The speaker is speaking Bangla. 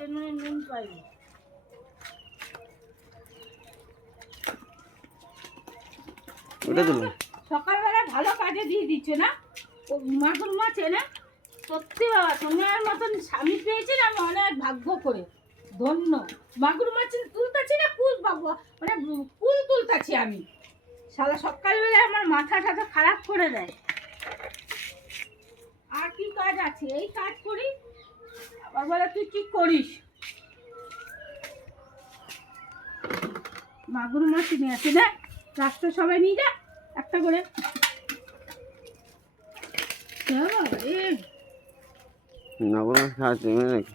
পেটে নুন পাইনি। সকালবেলা ভালো কাজে দিয়ে দিচ্ছে না ও মাগুর মাছ এনে। সত্যি বাবা তোমার মতন স্বামী পেয়েছি না আমি অনেক ভাগ্য করে ধন্য। মাগুর মাছ তুলতাছি না কুল বাবা মানে কুল তুলতাছি আমি। শালা সকালবেলা আমার মাথা টাথা খারাপ করে দেয়। আর কি কাজ আছে এই কাজ করি আবার বলে তুই কি করিস। মাগুর মাছ নিয়ে আসি না রাস্তা সবাই নিয়ে যা একটা করে। মাগুর মাছ খাওয়া নাকি?